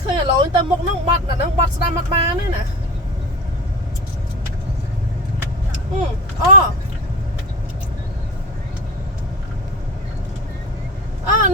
เคยลอยแต่มกน้องบัดน่ะน้องบัดสดามัดมาเนี่ยนะอ๋อ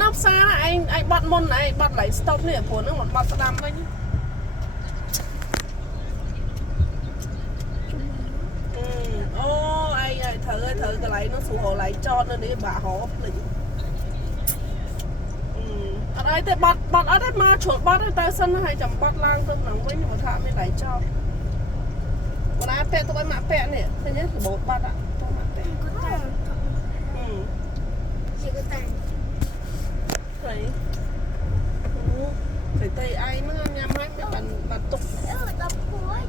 นับซาไอ้บัดมนไอ้บัดไหลสต็อปเนี่ยผลนึกหมดบัดสดามไปนี่โอ้ไอ้เธอcáiไหลnó sủi hồไหลจอดนั่นนี่บ่าหอบเลยอะไรแต่บัดอะไรมาฉดบัดแต่สั้นให้จำบัดล่างเติมหนังไว้หนูทำไม่ไหลจอดวันนั้นแปะตัวไปมาแปะเนี่ยเป็นยังถือบอกบัดอ่ะตัวมาแปะใส่ai nó nhắm hết cái bàn tục đập khuấy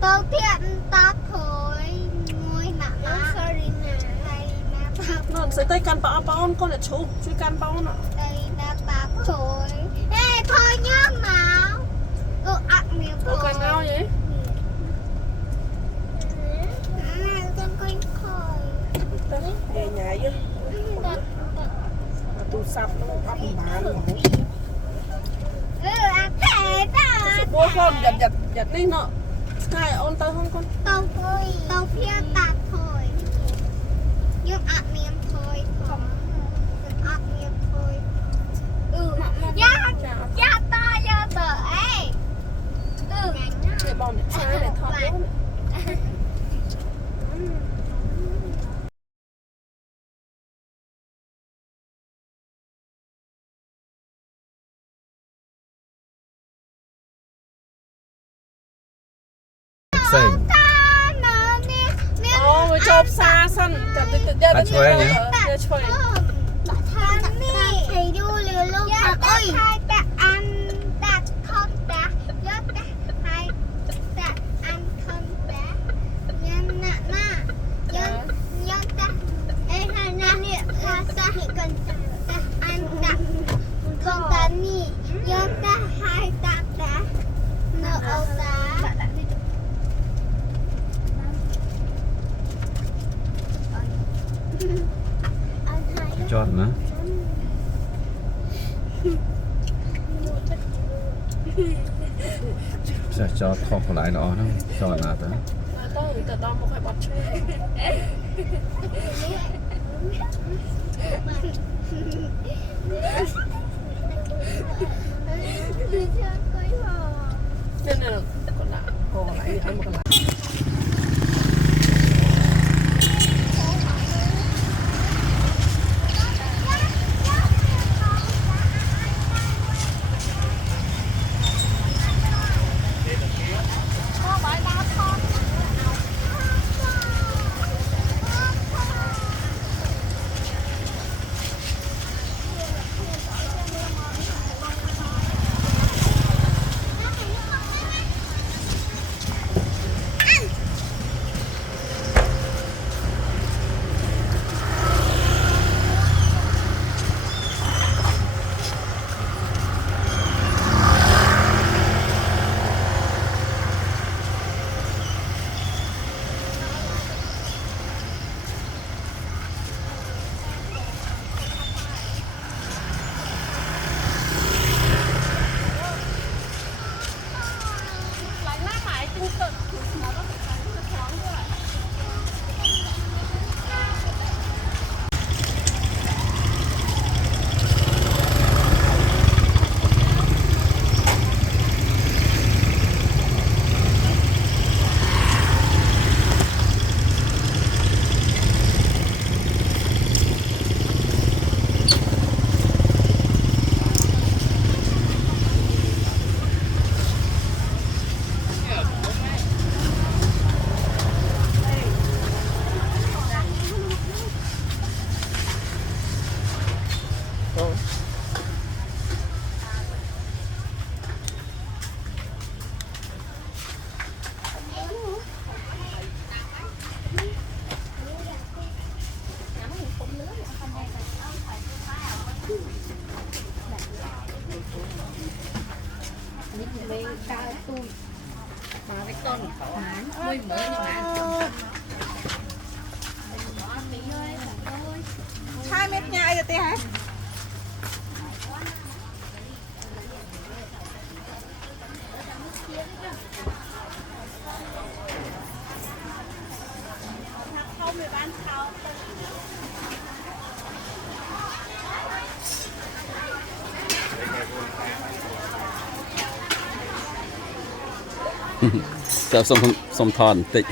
đầu tiên ta thôi ngồi nặng nó sẽ tay can bao con là chú chui can bao nè đây là ta thôi ê thôi nhá nào ăn miếng thôi can ngao vậy con coi khơi về nhà chứ tu sắp nó ấp bán bố con giật đi nọ hai ôn tao không con tao phía tạt thôi nhưng ăn miếng thôi không ăn miếng thôi ya tờ ấy để bòn trái để thọt luôn Ôi chộp xa sân Anh chơi nhé Thầy du liều luôn ơi hai ta ăn đặt không ta giấc hai ta ăn không ta nhân nè na nhân ta ê hai na nè ta sa cần ta ăn đặt không ta nì nhân ta hai ta nợ âu ta chọn nữa sẽ cho thọc lại đó nó chọn là đó từ đó một cái bọt chơi nên là còn lại còn lại ăn một còn lại Mười mới nhưng mà 2 mét nhai rồi tê hả? Chào xong thòn tịnh.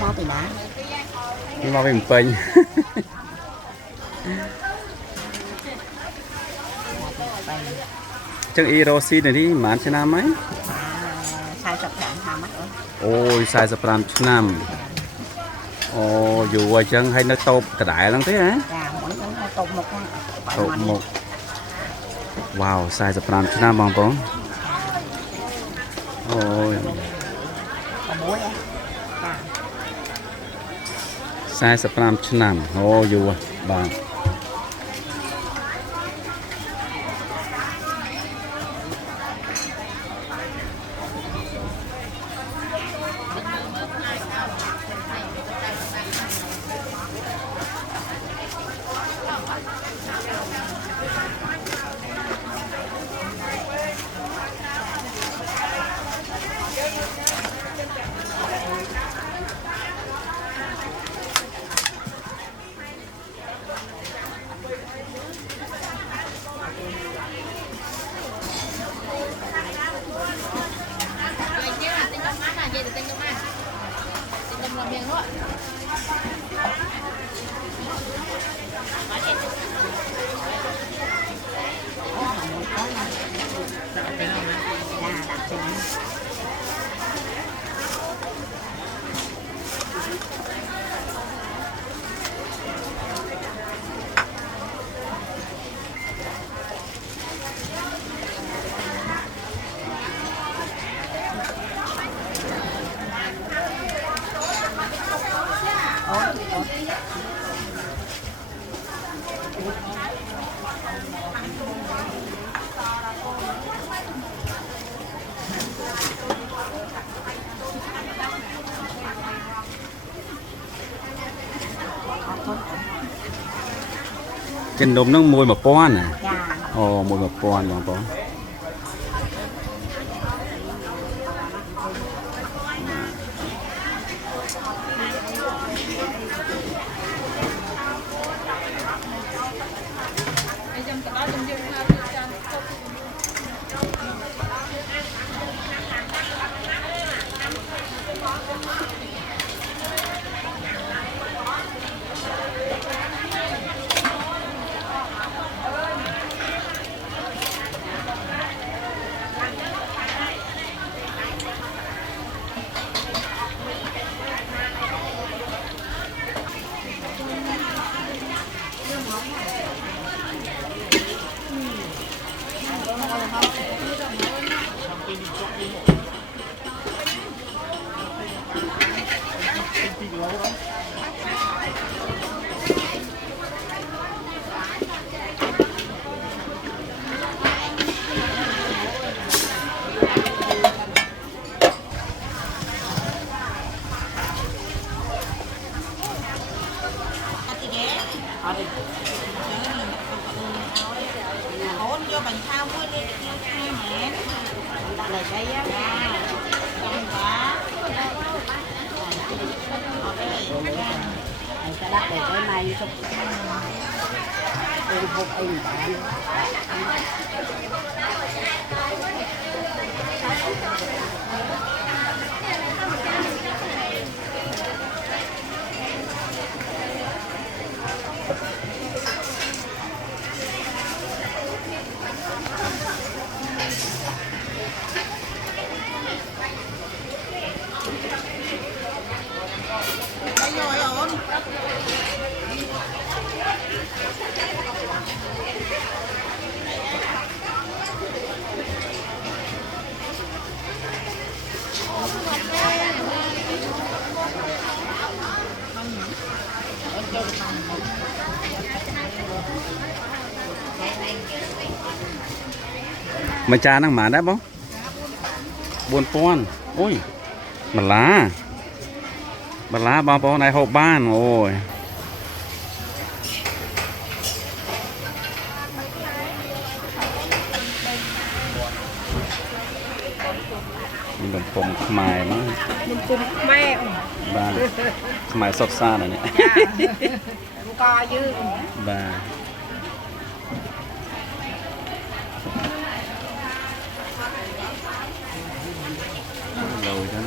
Mau bị đá. Nhưng mà mình pênh. Chẳng Erosi này đi mán cho nam ấy. Sai sập đạn hàm mắt rồi. Ôi sai sập ram cho nam. Ồ dù vậy chẳng hay nó tôm cả đại lắm thế hả? Dạ, mỗi con tôm một con. Tôm một. Wow, sai sập ram cho nam bằng bóng. Ôi. Có muối á. Dạ. Sai sập ram cho nam. Ồ dù vậy bạn. Trên đốm nó môi một pon à? Dạ. Ồ, môi một pon bằng bóng. Hôn vô bánh thao mua đi mẹ. Đặt lại đây á. Con cá. Sẽ đặt để cái này cho em phục em bán. mà cha năng mà đấy bố buồn pon ôi mà lá bao bó này hộp ban ôi mình đồng phùng mài nó มันกุมแม่ ba mài sốt xa này nè มันก็ยืด ba rồi đó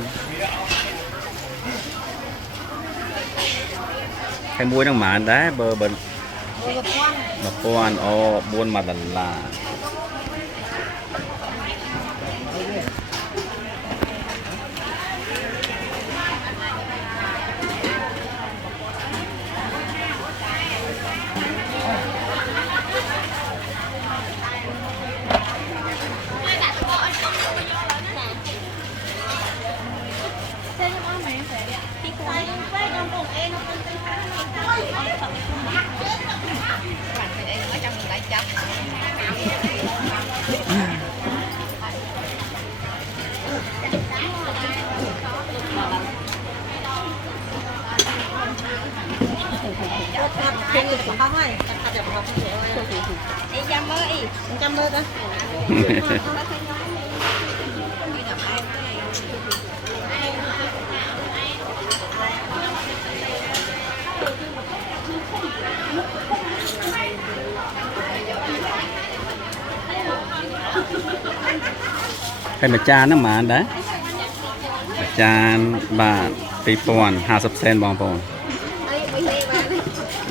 hay mua đang màn đá bờ bên มือกับควัน mà con ô buôn mà là Thiên lực của không ơi, thật đẹp không rồi. Em chăm mơ đi, em chăm mơ đó. hay mà cha nó mà đấy mà cha bà tì pòn 50 sen bong pòn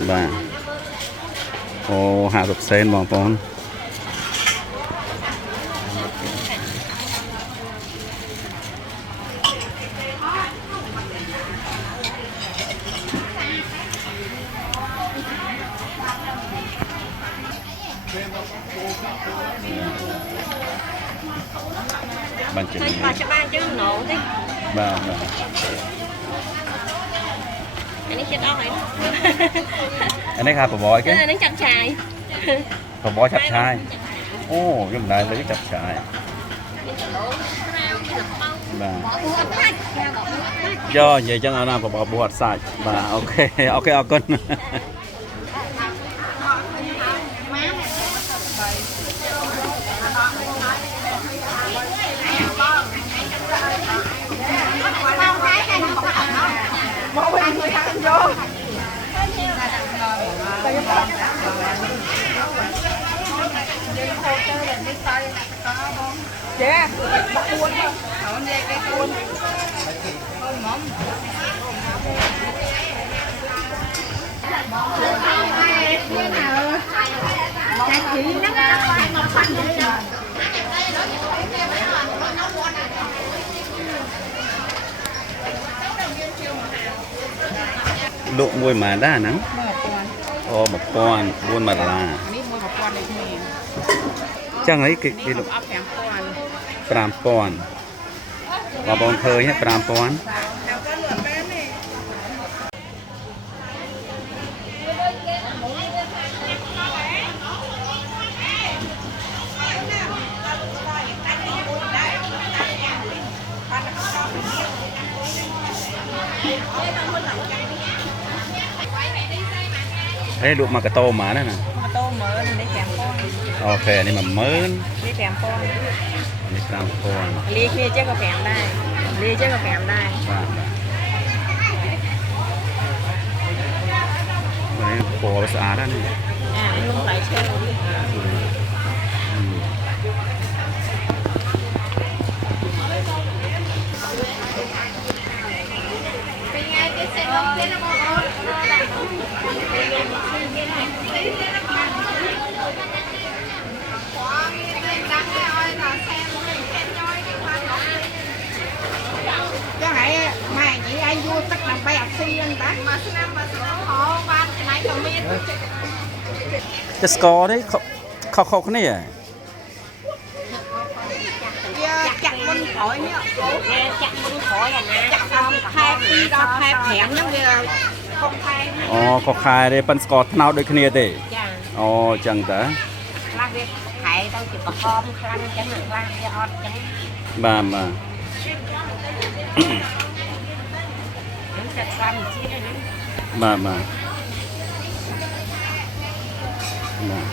bà ô 50 sen bong pòn ban chừng Bà cho ba chứ nổ đi. ba Anh ấy chết óc ấy. anh ấy khai bò cái Nó chặt chài. bò chặt chai ô cái này lấy chặt chai bà do vậy chẳng nào bò bò sạch bà ok con Dạ, bọc cuốn không? Thở nghe cái cuốn. Không mỏng. độ mùi mà đa nắng ô một con buôn mà là chẳng ấy cái độ 5 pon và bọn thời nhé 5 pon thấy được mà cái tô mà đó nè Tô mỡ để kèm con. ok này mà mớn Để kèm con.นี่กลางโคน Ly kia chắc có kèm đây. Ly chắc có kèm đây. วันนี้โปรสะอาดแล้วนี่ À, luôn phải chơi. เป็นไงเป็นเซ็นลงเซ็นละโมโอ้ Cho hãy mày chỉ ai vua tất là bay học sinh lên ta. mà xin năm mà số จะสกอร์ได้เขาเนี่ย chặt bên khỏi nhá chặt bên khỏi là nè chặt khai phi đó khai thẻm nó kìa không khai อ๋อเขาขายได้เป็นสกอร์เท่าด้วยគ្នាទេ ចា อ๋อจังตา ខ្លះវាខែទៅជាបខំខ្លាំងអញ្ចឹងខ្លះវាអត់អញ្ចឹង បាទបាទ នឹងចាត់ស្រាំជាតិហ្នឹង បាទបាទបាទ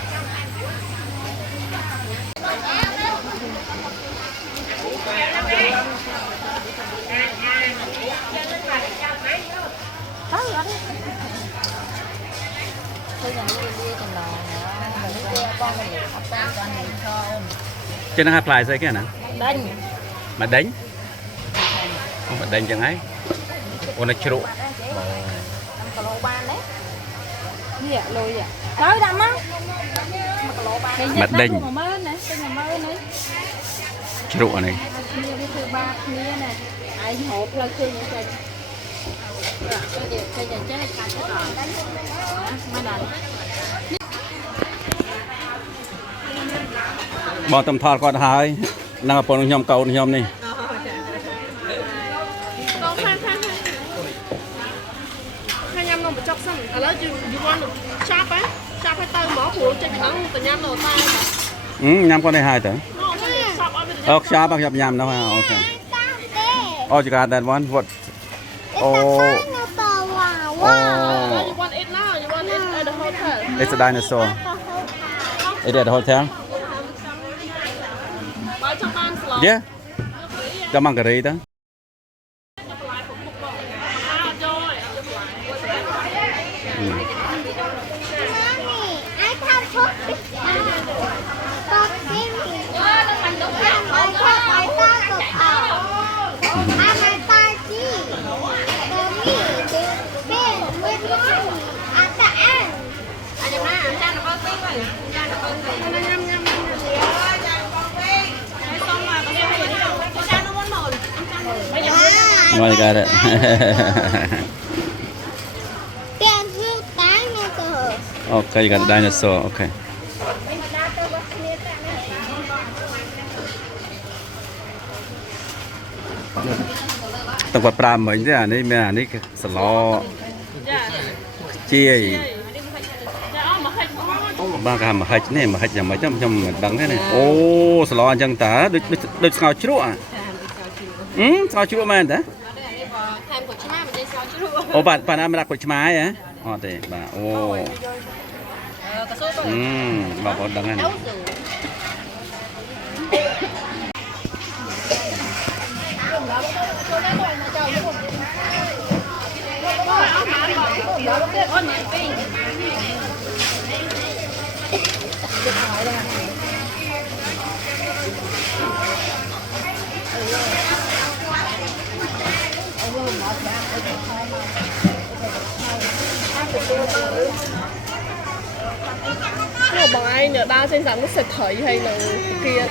Chứ nó hạt lại rồi kia nè đinh mà đánh không phải đánh chẳng ấy ôn là chịu gì ạ lùi vậy tới đâm á mặt đánh chịu này ai hộp lên khi những cái bỏ tầm thọt còn hai năng bọn nhom cầu nhom này ញ៉ាំនំបញ្ចុកសិនឥឡូវយូរទៅចាប់ហ៎ចាប់ឲ្យទៅហ្មងព្រោះចេញក្នុងទៅញ៉ាំនៅតែ nhom con này hai tờ ចាប់ឲ្យវា ốc chá bác nhập nhầm đâu hả ok ô chỉ cả đàn one what Ô you want it now you want it at the hotel it's a dinosaur it's at the hotel បើចង់បានស្ល yeah cho mang cái gì đó ngoài cái đấy ok you got a dinosaur okayตะกวดปลาเหมือนเนี่ยนี่แม่นี่สลอchia บ้างก็มาให้เนี่ยมาให้ยังไม่จำดังแค่นี้โอ้สลอจังตาดึกสาวชิรุอ่ะสาวชิรุมาแต่โอ้บ้านนั้นมาดักกดชไม้อะอ๋อเด็กบ้าโอ้บ้าพอดังงั้นបងឯងដើរចេញតាមនោះសិតថៃហើយនៅkia